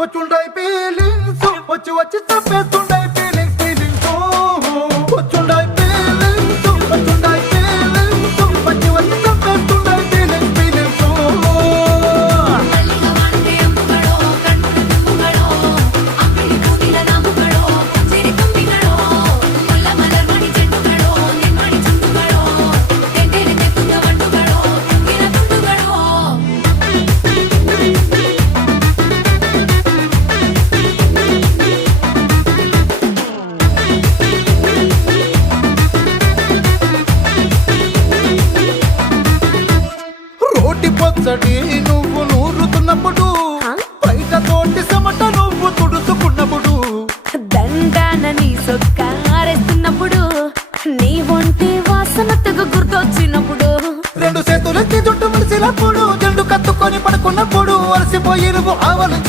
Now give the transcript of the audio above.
వచ్చుండై feelings వచ్చి వచ్చి తప్పేస్తుండై feelings feelings వచ్చుండై feelings వచ్చుండై feelings వచ్చి వచ్చి తప్పేస్తుండై ఫీలింగ్స్ ఫీలింగ్స్ పొచ్చడి నువ్వు నూరుతున్నప్పుడు బయట తోటి సమట నువ్వు తుడుచుకున్నప్పుడు దండాన నీ సొక్కారేస్తున్నప్పుడు నీ ఒంటి వాసన తెగ గుర్తొచ్చినప్పుడు రెండు చేతులెత్తి జుట్టు మలిసినప్పుడు జెండు కత్తుకొని పడుకున్నప్పుడు అలసిపోయి నువ్వు ఆవలించి